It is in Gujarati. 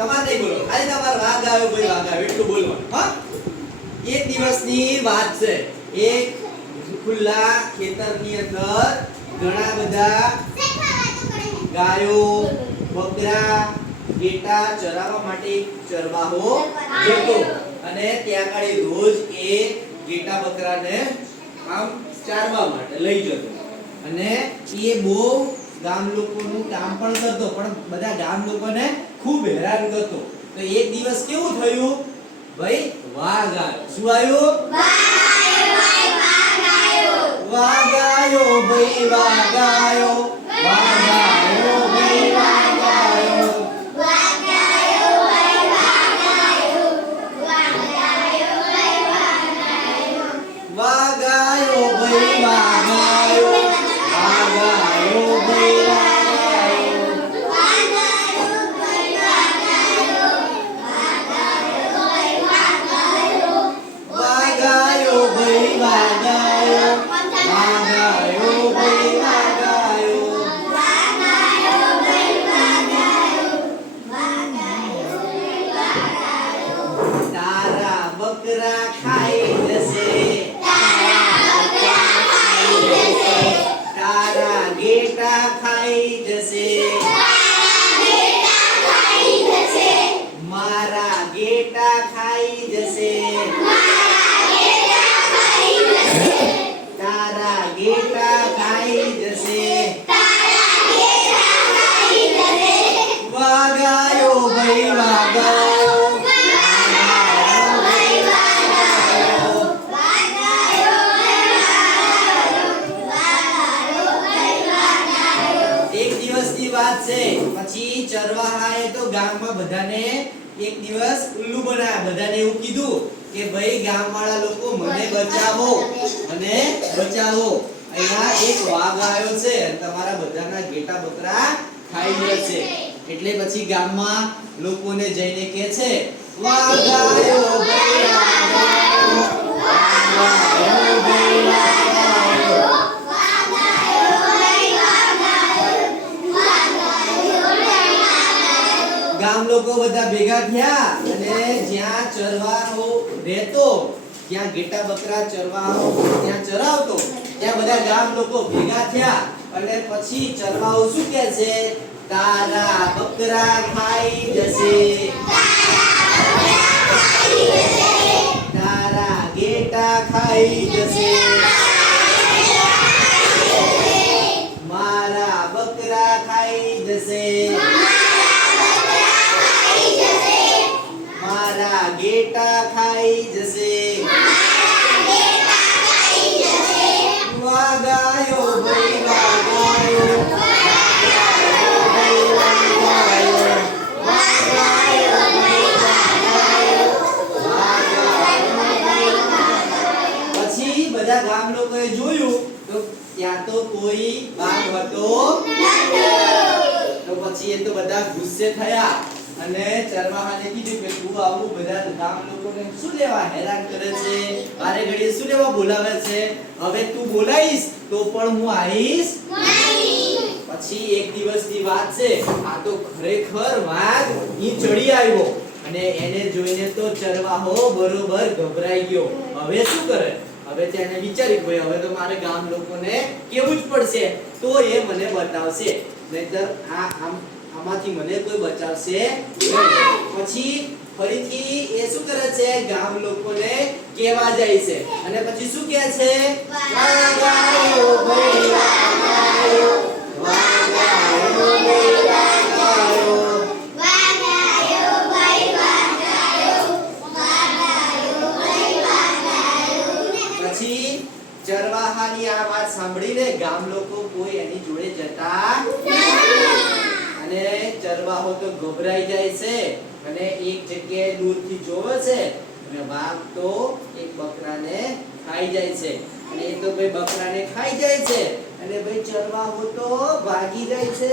તમારે નહીં બોલો, ખાલી તમારે વાઘ આવ્યો ભાઈ વાઘ આવ્યો એટલું બોલવાનું. હા, એક દિવસની વાત છે. એક ખુલ્લા ખેતરની અંદર ઘણા બધા ગાયો, બકરા, ઘેટા ચરાવવા માટે ચરવાહો જતો અને ત્યાં આગળ રોજ એ ઘેટા બકરાને આમ ચારવા માટે લઈ જતો અને એ બહુ ગામ લોકોનું કામ પણ કરતો, પણ બધા ગામ લોકોને ખૂબ હેરાન કરતો. તો એક દિવસ કેવું થયું ભાઈ, વાઘ આવ્યો. શું આવ્યું? વાઘ આવ્યો ભાઈ, વાઘ આવ્યો, વાઘ આવ્યો ભાઈ, વાઘ આવ્યો, વાઘ આવ્યો ભાઈ, વાઘ આવ્યો, વાઘ આવ્યો ભાઈ, વાઘ આવ્યો, વાઘ આવ્યો ભાઈ, વાઘ આવ્યો, વાઘ આવ્યો ભાઈ, વાઘ આવ્યો, તારા બકરા ખાઈ જશે, તારા ઘેટા ખાઈ જશે, મારા ઘેટા ખાઈ જશે, તારા ઘેટા ખાઈ જશે, વાઘ આવ્યો ભાઈ, વાઘ આવ્યો, એક દિવસની વાત છે. પછી ચરવાહાએ તો ગામમાં બધાને એક દિવસ ઉલ્લુ બનાવ્યા. બધાને એવું કીધું કે ભાઈ ગામવાળા લોકો મને બચાવો અને બચાવો, અહીંયા એક વાઘ આવ્યો છે અને તમારા બધાના ઘેટા બકરા ખાઈ જશે. એટલે પછી ગામમાં લોકોને જઈને કહે છે, વાઘ આવ્યો ભાઈ, વાઘ આવ્યો, વાઘ આવ્યો ભાઈ, વાઘ આવ્યો, ગામ લોકો બધા ભેગા થયા અને જ્યાં ચરવાહો રહેતો, જ્યાં ઘેટા બકરા ચરવાહો ત્યાં ચરાવતો, ત્યાં બધા ગામ લોકો ભેગા થયા અને પછી ચરવાહો શું કહે છે, તારા બકરા ખાઈ જશે, તારા ઘેટા ખાઈ જશે, મારા બકરા ખાઈ જશે, મારા ઘેટા ખાઈ જશે, વાઘ આવ્યો ભાઈ, વાઘ આવ્યો, પછી બધા ગામ લોકોએ જોયું તો ત્યાં તો કોઈ વાઘ હતો તો પછી એ તો બધા ગુસ્સે થયા અને ચરવાહાને કીધું કે તું આવું બધા ગામ લોકોને શું લેવા હેરાન કરે છે, વારે ઘડીએ શું લેવા બોલાવે છે, હવે તું બોલાઈશ તો પણ હું આવીશ નહીં. પછી એક દિવસની વાત છે. આ તો ખરેખર વાઘ ઈ ચડી આવ્યો અને એને જોઈને તો ચરવાહો બરોબર ગભરાઈ ગયો. હવે શું કરે? હવે તેને વિચાર્યું ભાઈ હવે તો મારે ગામ લોકોને કેવું જ પડશે તો એ મને બતાવશે, નહીતર આમાંથી મને કોઈ બચાવશે નહીં. પછી ફરીથી એ શું કરે છે, ગામ લોકોને કહેવા જાય છે અને પછી શું કહે છે, વાઘ આવ્યો ભાઈ, વાઘ આવ્યો, વાઘ આવ્યો ભાઈ, વાઘ આવ્યો, વાઘ આવ્યો ભાઈ, વાઘ આવ્યો, વાઘ આવ્યો ભાઈ, વાઘ આવ્યો. પછી ચરવાહાની આ વાત સાંભળીને ગામ લોકો કોઈ એની જોડે જતા અને ચરવાહો તો ગભરાઈ જાય છે અને એક જગ્યાએ દૂરથી જોવે છે અને વાઘ તો એક બકરાને ખાઈ જાય છે અને એ તો ભાઈ બકરાને ખાઈ જાય છે અને ભાઈ ચરવાહો તો ભાગી જાય છે.